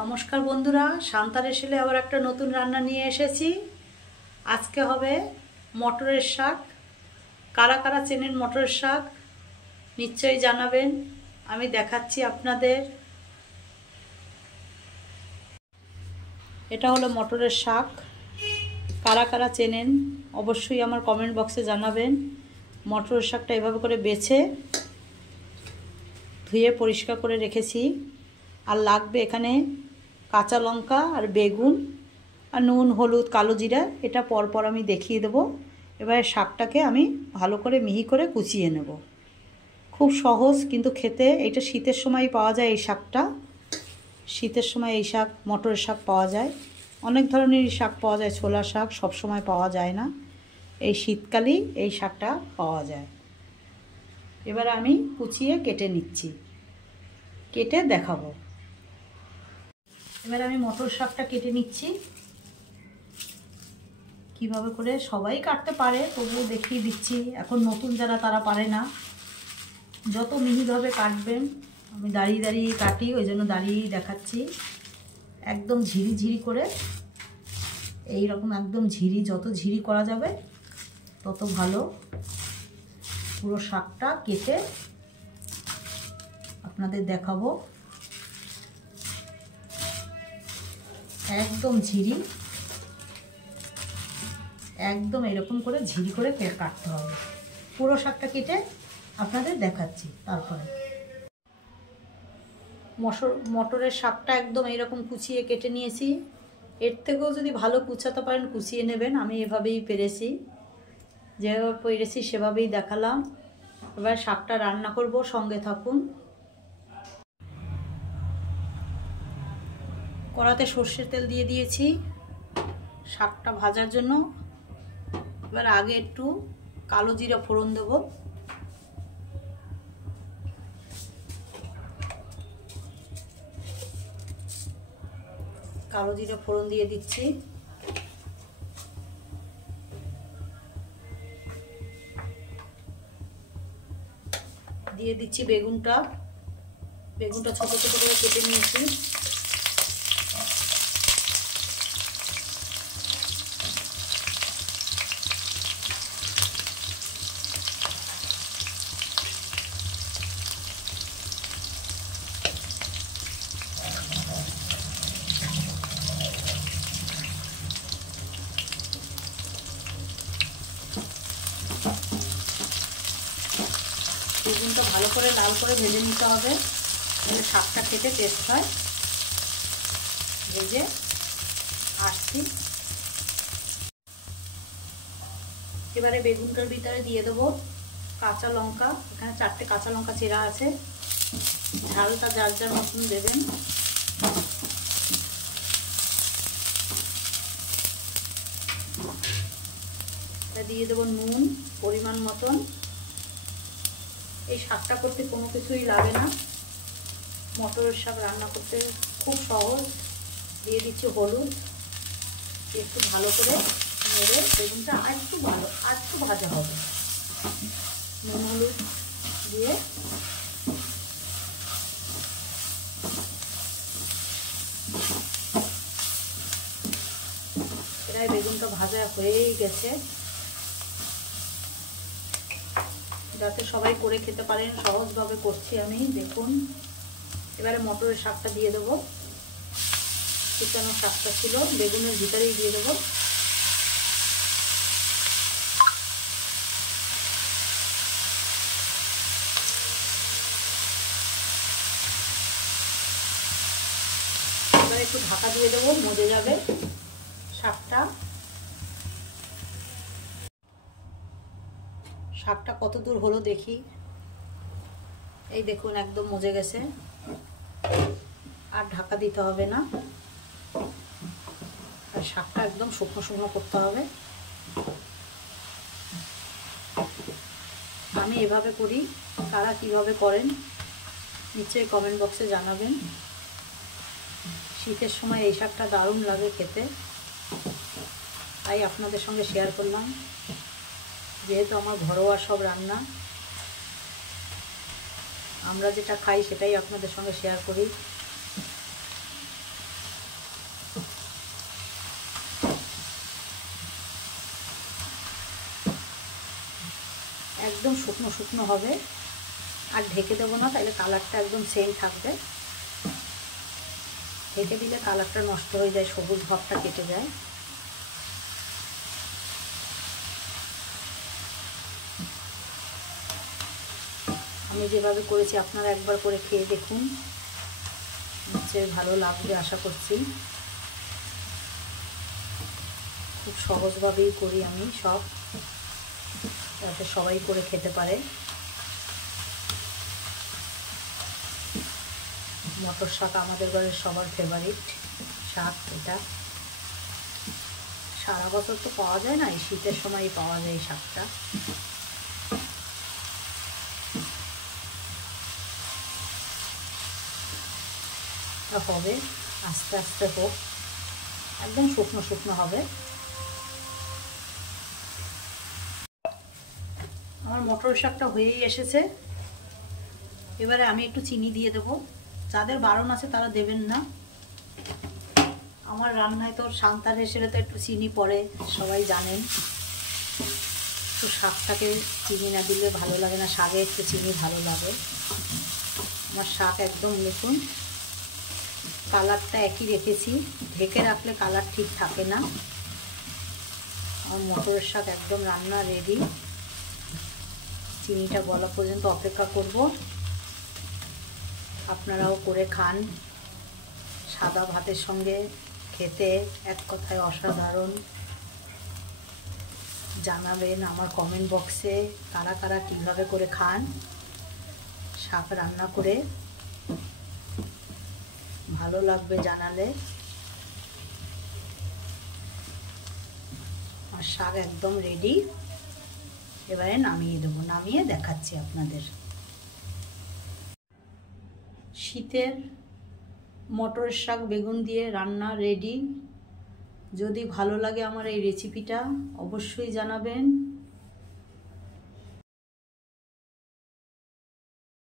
নমস্কার বন্ধুরা, শান্তার এসেলে আবার একটা নতুন রান্না নিয়ে এসেছি। আজকে হবে মটরের শাক। কারা কারা চেনেন মটরের শাক নিশ্চয়ই জানাবেন। আমি দেখাচ্ছি আপনাদের। এটা হলো মটরের শাক। কারা কারা চেনেন অবশ্যই আমার কমেন্ট বক্সে জানাবেন। মটরের শাকটা এভাবে করে বেছে ধুয়ে পরিষ্কার করে রেখেছি। আর লাগবে এখানে কাঁচা লঙ্কা আর বেগুন আর নুন, হলুদ, কালো জিরা। এটা পরপর আমি দেখিয়ে দেবো। এবারে শাকটাকে আমি ভালো করে মিহি করে কুচিয়ে নেব। খুব সহজ কিন্তু খেতে। এটা শীতের সময় পাওয়া যায় এই শাকটা। শীতের সময় এই শাক, মটরের শাক পাওয়া যায়। অনেক ধরনেরই শাক পাওয়া যায়, ছোলা শাক সব সময় পাওয়া যায় না। এই শীতকালেই এই শাকটা পাওয়া যায়। এবারে আমি কুচিয়ে কেটে নিচ্ছি, কেটে দেখাবো। এবার আমি মটর শাকটা কেটে নিচ্ছি। কিভাবে করে সবাই কাটতে পারে, তবুও দেখিয়ে দিচ্ছি। এখন নতুন যারা তারা পারে না। যত মিহিভাবে কাটবেন। আমি দাঁড়িয়ে দাঁড়িয়ে কাটি, ওই জন্য দাঁড়িয়েই দেখাচ্ছি। একদম ঝিরি ঝিরি করে, এই রকম একদম ঝিরি, যত ঝিরি করা যাবে তত ভালো। পুরো শাকটা কেটে আপনাদের দেখাবো। একদম ঝিরি, একদম এরকম করে ঝিরি করে কাটতে হবে। পুরো শাকটা কেটে আপনাদের দেখাচ্ছি। তারপরে মটরের শাকটা একদম এইরকম কুচিয়ে কেটে নিয়েছি। এর থেকেও যদি ভালো কুচাতে পারেন কুচিয়ে নেবেন। আমি এভাবেই পেরেছি, যেভাবে পেরেছি সেভাবেই দেখালাম। এবার শাকটা রান্না করব, সঙ্গে থাকুন। কড়াতে সর্ষের তেল দিয়ে দিয়েছি শাকটা ভাজার জন্য। এবার আগে একটু কালো জিরা ফোড়ন দেব। কালো জিরা ফোড়ন দিয়ে দিচ্ছি। দিয়ে দিচ্ছি বেগুনটা। বেগুনটা ছোট ছোট করে কেটে নিয়েছি। বেগুনটা ভালো করে লাল করে ভেজে নিতে হবে, তাহলে শাকটা খেতে টেস্ট হয়। ভেজে আসছি। এবারে বেগুনটার ভিতরে দিয়ে দেবো কাঁচা লঙ্কা। এখানে 4টে কাঁচা লঙ্কা চেরা আছে। ঝালটা যার যার মতন দেবেন। দিয়ে দেবো নুন পরিমাণ মতন। এই শাকটা করতে কোনো কিছুই লাগে না। মটরের শাক রান্না করতে খুব সহজ। দিয়ে দিচ্ছি হলুদ। একটু ভালো করে নেড়ে বেগুনটা আরেকটু ভাজা হবে। নুন হলুদ দিয়ে প্রায় বেগুনটা ভাজা হয়েই গেছে। যাতে সবাই করে খেতে পারেন, সহজভাবে করছি আমি, দেখুন। এবারে মটরের শাকটা দিয়ে দেবো। কুচানো শাকটা ছিল বেগুনের ভিতরেই দিয়ে দেবো। এবারে একটু ঢাকা দিয়ে দেবো, মজে যাবে শাকটা। শাকটা কত দূর হলো দেখি। এই দেখুন একদম মজে গেছে। আর ঢাকা দিতে হবে না। আর শাকটা একদম শুকনো শুকনো করতে হবে। আমি এভাবে করি, কারা কিভাবে করেন নিশ্চয়ই কমেন্ট বক্সে জানাবেন। শীতের সময় এই শাকটা দারুণ লাগে খেতে, তাই আপনাদের সঙ্গে শেয়ার করলাম। যেহেতু আমার ঘরোয়া সব রান্না, আমরা যেটা খাই সেটাই আপনাদের সঙ্গে শেয়ার করি। একদম শুকনো শুকনো হবে, আর ঢেকে দেবো না, তাহলে কালারটা একদম সেম থাকবে। ঢেকে দিলে কালারটা নষ্ট হয়ে যায়, সবুজ ভাবটা কেটে যায়। আমি যেভাবে করেছি আপনারা একবার করে খেয়ে দেখুন, নিশ্চয়ই ভালো লাগবে আশা করছি। খুব সহজভাবেই করি আমি সব, যাতে সবাই করে খেতে পারে। মটর শাক আমাদের ঘরের সবার ফেভারিট শাক। এটা সারা বছর তো পাওয়া যায় না, এই শীতের সময়ই পাওয়া যায় এই শাকটা। হবে আস্তে আস্তে হোক, একদম শুকনো শুকনো হবে। আমার মটর শাকটা হয়েই এসেছে। এবারে আমি একটু চিনি দিয়ে দেবো। যাদের বারণ আছে তারা দেবেন না, আমার রান্নায় তো সান্তার হিসেবে তো একটু চিনি পড়ে, সবাই জানেন। তো শাকটাকে চিনি না দিলে ভালো লাগে না, শাকে একটু চিনি ভালো লাগে। আমার শাক একদম দেখুন কালারটা একই রেখেছি, ঢেকে রাখলে কালার ঠিক থাকে না। আমার মটরের শাক একদম রান্না রেডি। চিনিটা গলা পর্যন্ত অপেক্ষা করব। আপনারাও করে খান, সাদা ভাতের সঙ্গে খেতে এক কথায় অসাধারণ। জানাবেন আমার কমেন্ট বক্সে কারা কারা কীভাবে করে খান শাক রান্না করে, ভালো লাগবে জানালে। আর শাক একদম রেডি। এবারে নামিয়ে দেবো, নামিয়ে দেখাচ্ছি আপনাদের। শীতের মটরের শাক বেগুন দিয়ে রান্না রেডি। যদি ভালো লাগে আমার এই রেসিপিটা অবশ্যই জানাবেন।